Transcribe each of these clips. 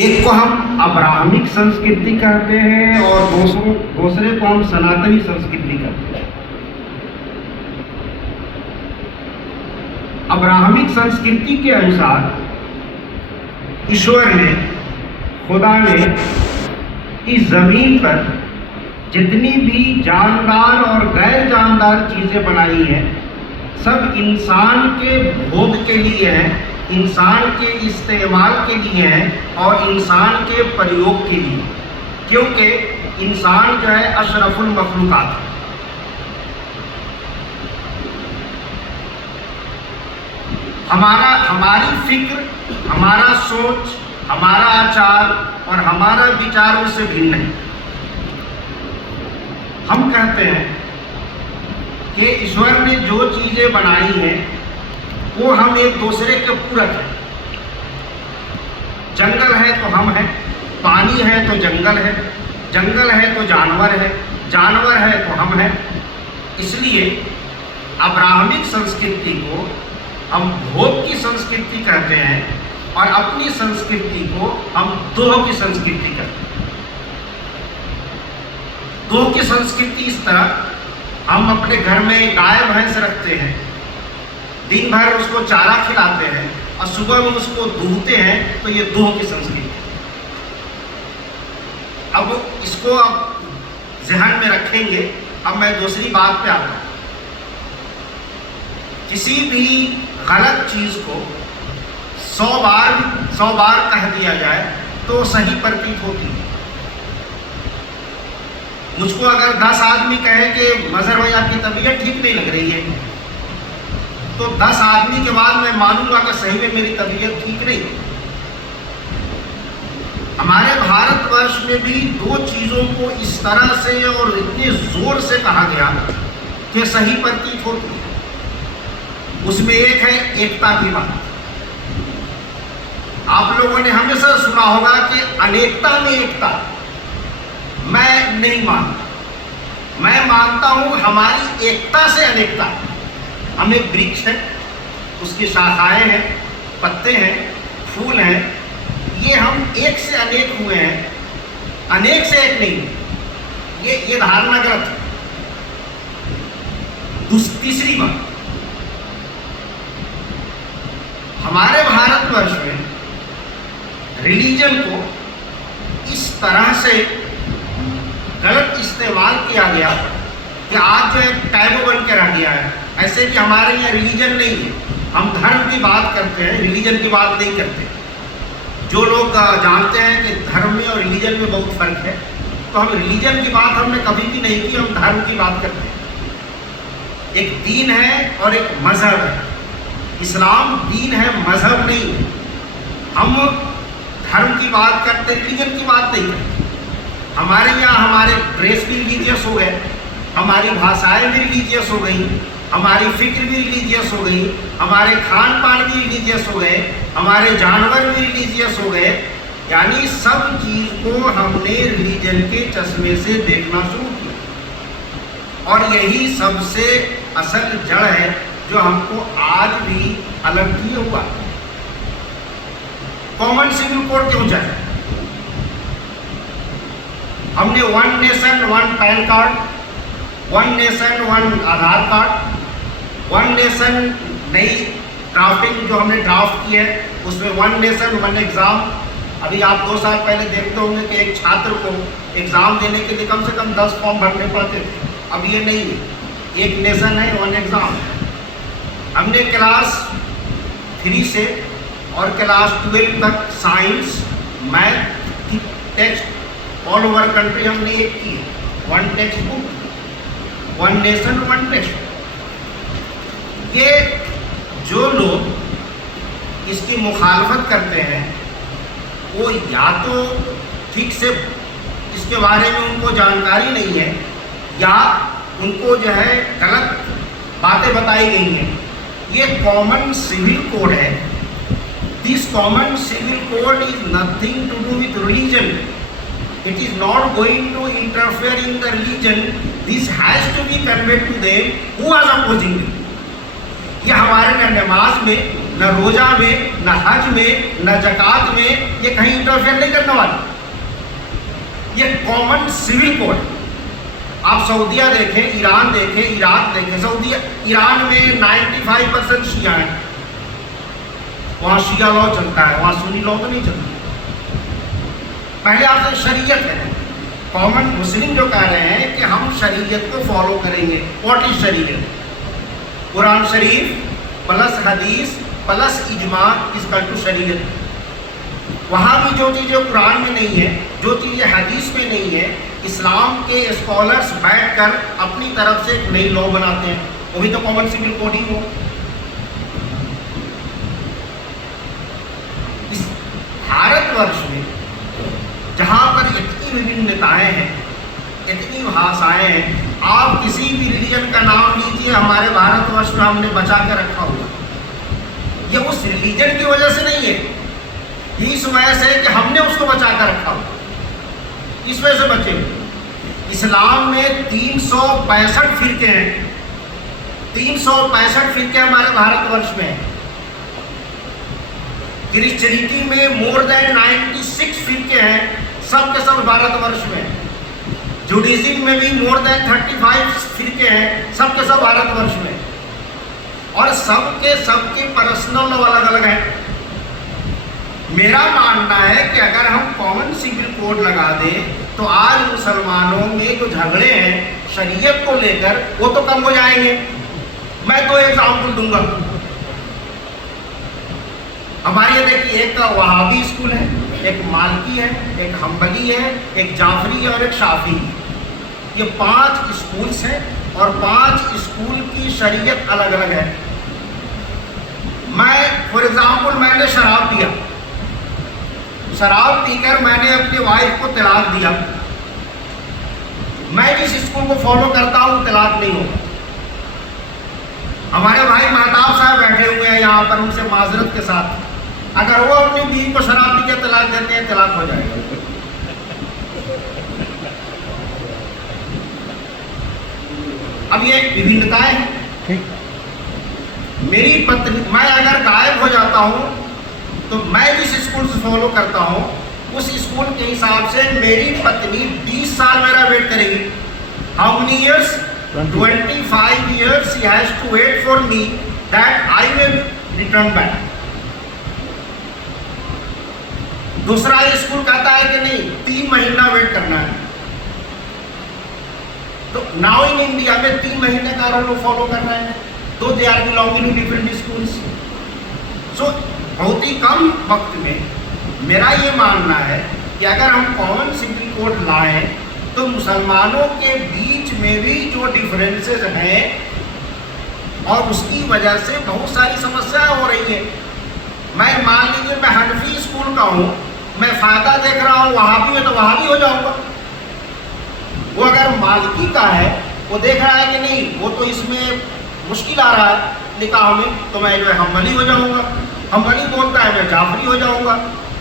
एक को हम अब्राहमिक संस्कृति कहते हैं और दूसरे को हम सनातनी संस्कृति कहते हैं। अब्राहमिक संस्कृति के अनुसार ईश्वर ने, खुदा ने इस जमीन पर जितनी भी जानदार और गैर जानदार चीजें बनाई हैं सब इंसान के भोग के लिए हैं, इंसान के इस्तेमाल के लिए हैं और इंसान के प्रयोग के लिए, क्योंकि इंसान जो है अशरफुल मखलूकात है। हमारी फिक्र, हमारा सोच, हमारा आचार और हमारा विचार उससे भिन्न है। हम कहते हैं कि ईश्वर ने जो चीजें बनाई हैं वो हम एक दूसरे के पूरक हैं। जंगल है तो हम हैं, पानी है तो जंगल है, जंगल है तो जानवर है, जानवर है तो हम हैं। इसलिए अब्राहमिक संस्कृति को हम भोग की संस्कृति कहते हैं और अपनी संस्कृति को हम दोह की संस्कृति कहते हैं। दोह की संस्कृति इस तरह, हम अपने घर में गाय भैंस रखते हैं, दिन भर उसको चारा खिलाते हैं और सुबह में उसको दूहते हैं, तो ये दोह की संस्कृति। अब इसको अब ज़हन में रखेंगे। अब मैं दूसरी बात पे आता हूँ। किसी भी गलत चीज को 100 बार कह दिया जाए तो सही प्रतीत होती है। मुझको अगर 10 आदमी कहे कि मजहर भैया की तबीयत ठीक नहीं लग रही है, तो 10 आदमी के बाद मैं मानूंगा कि सही में मेरी तबीयत ठीक नहीं। हमारे भारतवर्ष में भी दो चीजों को इस तरह से और इतने जोर से कहा गया कि सही प्रतीत होती है। उसमें एक है एकता की बात। आप लोगों ने हमेशा सुना होगा कि अनेकता में एकता। मैं नहीं मानता। मैं मानता हूं हमारी एकता से अनेकता। हम एक वृक्ष है, उसकी शाखाएं हैं, पत्ते हैं, फूल हैं, ये हम एक से अनेक हुए हैं, अनेक से एक नहीं। ये धारणा गलत है। तीसरी बात, हमारे भारतवर्ष में रिलीजन को इस तरह से गलत इस्तेमाल किया गया कि आज जो एक टैबू बन के रह गया है। ऐसे कि हमारे यहाँ रिलीजन नहीं है, हम धर्म की बात करते हैं, रिलीजन की बात नहीं करते। जो लोग जानते हैं कि धर्म में और रिलीजन में बहुत फर्क है, तो हम रिलीजन की बात हमने कभी भी नहीं की, हम धर्म की बात करते हैं। एक दीन है और एक मजहब है। इस्लाम दीन है, मजहब नहीं है। हम धर्म की बात करते, रिलीजन की बात नहीं करते। हमारे यहाँ हमारे ड्रेस भी रिलीजियस हो गए, हमारी भाषाएं भी रिलीजियस हो गई, हमारी फिक्र भी रिलीजियस हो गई, हमारे खान पान भी रिलीजियस हो गए, हमारे जानवर भी रिलीजियस हो गए। यानी सब चीज को हमने रिलीजन के चश्मे से देखना शुरू किया और यही सबसे असल जड़ है जो हमको आज भी अलग किए हुआ। कॉमन सिविल कोड क्यों चाहिए? हमने 1 नेशन 1 पैन कार्ड, 1 नेशन 1 आधार कार्ड, 1 नेशन नई ड्राफ्टिंग जो हमने ड्राफ्ट की है उसमें 1 नेशन 1 एग्ज़ाम। अभी आप 2 साल पहले देखते होंगे कि एक छात्र को एग्ज़ाम देने के लिए कम से कम 10 फॉर्म भरने पड़ते थे। अब ये नहीं है, 1 नेशन है 1 एग्ज़ाम। हमने क्लास 3 से और क्लास 12 तक साइंस, मैथ की टेक्स्ट ऑल ओवर कंट्री हमने एक की, 1 टेक्स्ट बुक, 1 नेशन 1 टेक्स्ट। ये जो लोग इसकी मुखालफत करते हैं वो या तो ठीक से इसके बारे में उनको जानकारी नहीं है या उनको जो है गलत बातें बताई गई हैं। ये कॉमन सिविल कोड है। This common civil code is nothing to do with religion. It is not going to interfere in the religion. This has to be conveyed to them who are opposing them. ये हमारे न नमाज में, न रोजा में, न हज में, न ज़कात में ये कहीं इंटरफेयर नहीं करने वाले। ये कॉमन सिविल कोड। आप सऊदीया देखें, ईरान देखें, इराक देखें। सऊदीया, ईरान में 95% शिया हैं, वहाँ शिया लॉ चलता है, वहाँ सुन्नी लॉ तो नहीं चलता। पहले आपसे शरीयत है। कॉमन मुस्लिम जो कह रहे हैं कि हम शरीयत को फॉलो करेंगे। व्हाट इज शरीयत? कुरान शरीफ प्लस हदीस प्लस इजमा इजकल टू शरीयत। वहाँ भी जो चीज़ें कुरान में नहीं है, जो चीज़ें हदीस में नहीं है, इस्लाम के स्कॉलर्स बैठकर अपनी तरफ से एक नई लॉ बनाते हैं, वो भी तो कॉमन सिविल कोड ही हो। इस भारतवर्ष में जहाँ पर इतनी विभिन्नताएं हैं, इतनी भाषाएं हैं, आप किसी भी रिलीजन का नाम लीजिए, हमारे भारतवर्ष में हमने बचा के रखा हुआ। ये उस रिलीजन की वजह से नहीं है, ये इस वजह से कि हमने उसको बचा कर रखा हुआ, इस वजह से बचे। इस्लाम में 365 फिरके हैं, 365 फिरके हमारे भारतवर्ष में हैं। क्रिश्चियनिटी में मोर देन 96 फिरके हैं, सब के सब भारतवर्ष में। जुडिज्म में भी मोर देन 35 फिरके हैं, सब के सब भारतवर्ष में। और सबके पर्सनल लॉ अलग अलग है। मेरा मानना है कि अगर हम कॉमन सिविल कोड लगा दें तो आज मुसलमानों में जो झगड़े हैं शरीयत को लेकर वो तो कम हो जाएंगे। मैं तो एग्जाम्पल दूंगा। हमारे यहाँ देखिए, एक वहाबी स्कूल है, एक मालकी है, एक हम्बली है, एक जाफरी है और एक शाफी। ये 5 स्कूल्स हैं और 5 स्कूल की शरीयत अलग अलग है। मैं फॉर एग्जाम्पल, मैंने शराब पिया, शराब पीकर मैंने अपनी वाइफ को तलाक दिया। मैं जिस स्कूल को फॉलो करता हूँ तलाक नहीं होगा। हमारे भाई महताब साहब बैठे हुए हैं यहाँ पर, उनसे माजरत के साथ, अगर वो अपनी बीवी को शराब पी के तलाक देते हैं, तलाक हो जाएगा। अब ये विभिन्नताएं हैं। मेरी पत्नी, मैं अगर गायब हो जाता हूँ तो मैं जिस स्कूल से फॉलो करता हूँ उस स्कूल के हिसाब से मेरी पत्नी 20 साल मेरा वेट करेगी। How many years? 25 years she has to wait for me that I will return back. दूसरा स्कूल कहता है कि नहीं, 3 महीना वेट करना है। तो नाउ इन इंडिया में 3 महीने का रूल फॉलो करना है, तो they are belonging to different schools. So बहुत ही कम वक्त में मेरा ये मानना है कि अगर हम कॉमन सिविल कोड लाएं तो मुसलमानों के बीच में भी जो डिफरेंसेस हैं और उसकी वजह से बहुत सारी समस्याएं हो रही हैं। मैं मान लीजिए मैं हनफी स्कूल का हूँ, मैं फ़ायदा देख रहा हूँ वहाबी में, तो वहाबी हो जाऊँगा। वो अगर मालिकी का है, वो देख रहा है कि नहीं वो तो इसमें मुश्किल आ रहा है निकाह में, तो मैं जो है हम्बली हो जाऊँगा। हम्बली बोलता है मैं जाफरी हो जाऊँगा।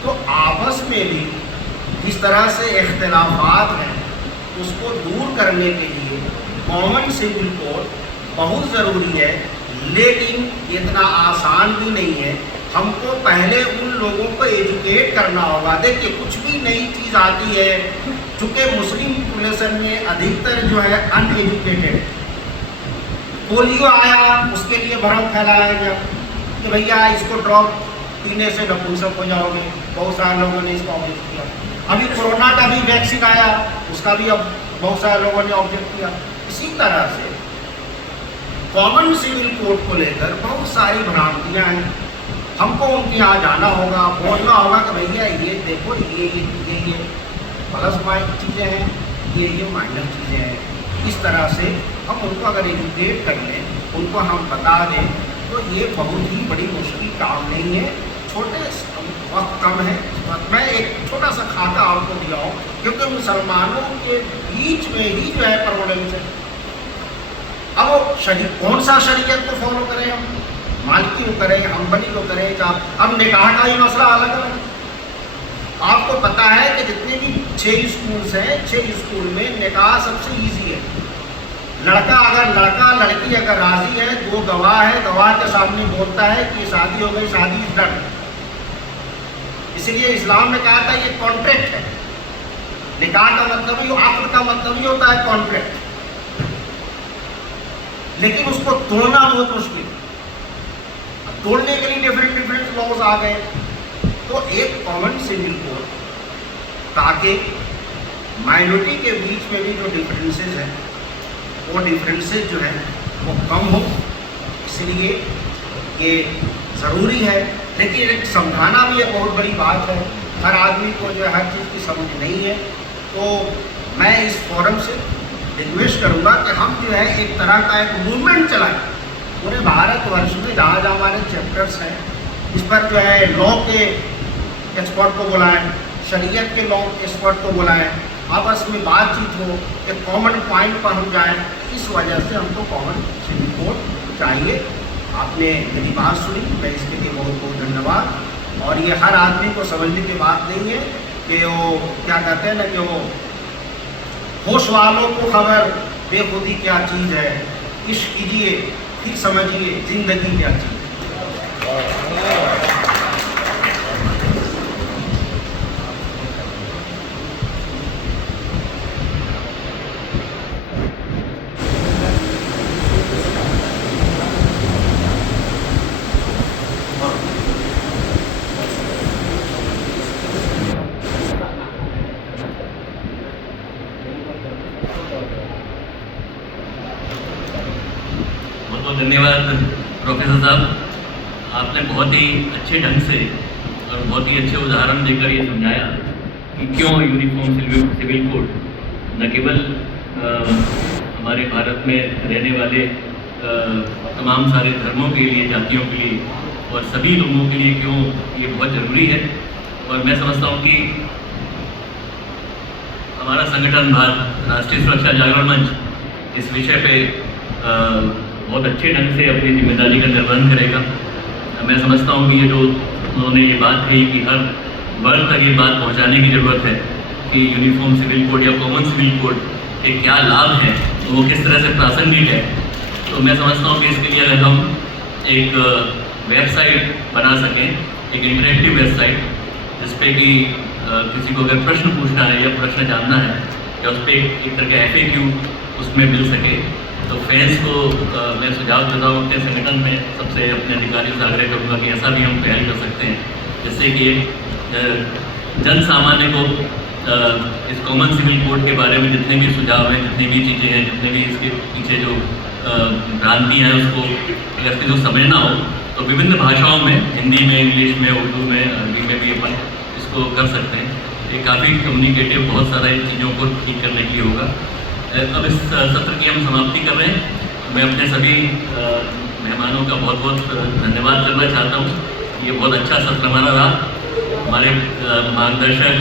तो आपस में भी जिस तरह से इख्तिलाफात हैं उसको दूर करने के लिए कॉमन सिविल कोड बहुत ज़रूरी है, लेकिन इतना आसान भी नहीं है। हमको पहले उन लोगों को एजुकेट करना होगा। देखिए, कुछ भी नई चीज़ आती है, चूँकि मुस्लिम पॉपुलेशन में अधिकतर जो है अनएजुकेटेड। पोलियो आया, उसके लिए भ्रम फैलाया गया कि भैया इसको ड्रॉप पीने से नपुंसक हो जाओगे, बहुत सारे लोगों ने इसका ऑब्जेक्ट किया। अभी कोरोना का भी वैक्सीन आया, उसका भी अब बहुत सारे लोगों ने ऑब्जेक्ट किया। इसी तरह से कॉमन सिविल कोड को लेकर बहुत सारी भ्रांतियाँ हैं। हमको उनके यहाँ जाना होगा, बोलना होगा कि भैया ये देखो, ये प्लस माइनस चीज़ें हैं, ये माइनस चीज़ें हैं। इस तरह से हम उनको अगर एजुकेट कर लें, उनको हम बता दें, तो ये बहुत ही बड़ी मुश्किल काम नहीं है। छोटे वक्त कम है, मैं एक छोटा सा खाका आपको दिया हूँ, क्योंकि मुसलमानों के बीच में ही जो है प्रॉब्लम है। अब वो कौन सा शरीयत को फॉलो करें, हम मालिकी को करें, हम्बली को करें, अब निकाह का ही मसला अलग अलग है। आपको पता है कि जितने भी 6 स्कूल्स हैं, 6 स्कूल में निकाह सबसे ईजी है। लड़का लड़की अगर राजी है, दो गवाह है, गवाह के सामने बोलता है कि शादी हो गई, शादी इज डन। इसलिए इस्लाम ने कहा था ये कॉन्ट्रैक्ट है। निकाह का मतलब ही, आक़द का मतलब ही होता है कॉन्ट्रैक्ट, लेकिन उसको तोड़ना बहुत मुश्किल। तोड़ने के लिए डिफरेंट लॉज आ गए। तो एक कॉमन सिविल कोड, ताकि माइनॉरिटी के बीच में भी जो डिफरेंसेस हैं वो डिफरेंसेस जो है वो कम हो, इसलिए ये ज़रूरी है। लेकिन एक समझाना भी एक बहुत बड़ी बात है। हर आदमी को जो है हर चीज़ की समझ नहीं है। तो मैं इस फोरम से रिक्वेस्ट करूँगा कि हम जो है एक तरह का एक मूवमेंट चलाएं पूरे भारतवर्ष में, जहाँ जहाँ हमारे चैप्टर्स हैं, इस पर जो है लॉ के एक्सपर्ट को बुलाएं, शरीयत के लॉ एक्सपर्ट को बुलाएं, आपस में बातचीत हो, एक कॉमन पॉइंट पर हम जाएं। इस वजह से हमको कॉमन सिविल कोड चाहिए। आपने मेरी बात सुनी, मैं इसके लिए बहुत बहुत धन्यवाद। और ये हर आदमी को समझने की बात नहीं है कि वो क्या कहते हैं ना कि वो होश वालों को खबर बेखुदी क्या चीज़ है, इश्क कीजिए फिर समझिए ज़िंदगी क्या चीज़ है। बहुत धन्यवाद प्रोफेसर साहब, आपने बहुत ही अच्छे ढंग से और बहुत ही अच्छे उदाहरण देकर ये समझाया कि क्यों यूनिफॉर्म सिविल कोड न केवल हमारे भारत में रहने वाले तमाम सारे धर्मों के लिए, जातियों के लिए और सभी लोगों के लिए क्यों ये बहुत ज़रूरी है। और मैं समझता हूँ कि हमारा संगठन भारत राष्ट्रीय सुरक्षा जागरण मंच इस विषय पे बहुत अच्छे ढंग से अपनी जिम्मेदारी का निर्वहन करेगा। मैं समझता हूँ कि ये जो उन्होंने ये बात कही कि हर वर्ग तक ये बात पहुँचाने की ज़रूरत है कि यूनिफॉर्म सिविल कोड या कॉमन सिविल कोड के क्या लाभ हैं, तो वो किस तरह से प्रासंगिक है। तो मैं समझता हूँ कि इसके लिए अगर हम एक वेबसाइट बना सकें, एक इंटरेक्टिव वेबसाइट, जिस पे कि किसी को अगर प्रश्न पूछना है या प्रश्न जानना है या उस पर एक तरह का FAQ उसमें मिल सके, तो फैंस को मैं सुझाव देता हूँ अपने संगठन में सबसे अपने अधिकारियों से आग्रह करूँगा कि ऐसा भी हम पहल कर सकते हैं, जिससे कि जन सामान्य को इस कॉमन सिविल कोड के बारे में जितने भी सुझाव हैं, जितनी भी चीज़ें हैं, जितने भी इसके पीछे जो भ्रांति है, उसको अगर किसी को समझना हो तो विभिन्न भाषाओं में, हिंदी में, इंग्लिश में, उर्दू में, अरबी में भी अपन इसको कर सकते हैं। ये काफ़ी कम्युनिकेटिव, बहुत सारा इन चीज़ों को ठीक करने के लिए होगा। अब इस सत्र की हम समाप्ति कर रहे हैं। मैं अपने सभी मेहमानों का बहुत बहुत धन्यवाद करना चाहता हूँ। ये बहुत अच्छा सत्र हमारा रहा। हमारे मार्गदर्शक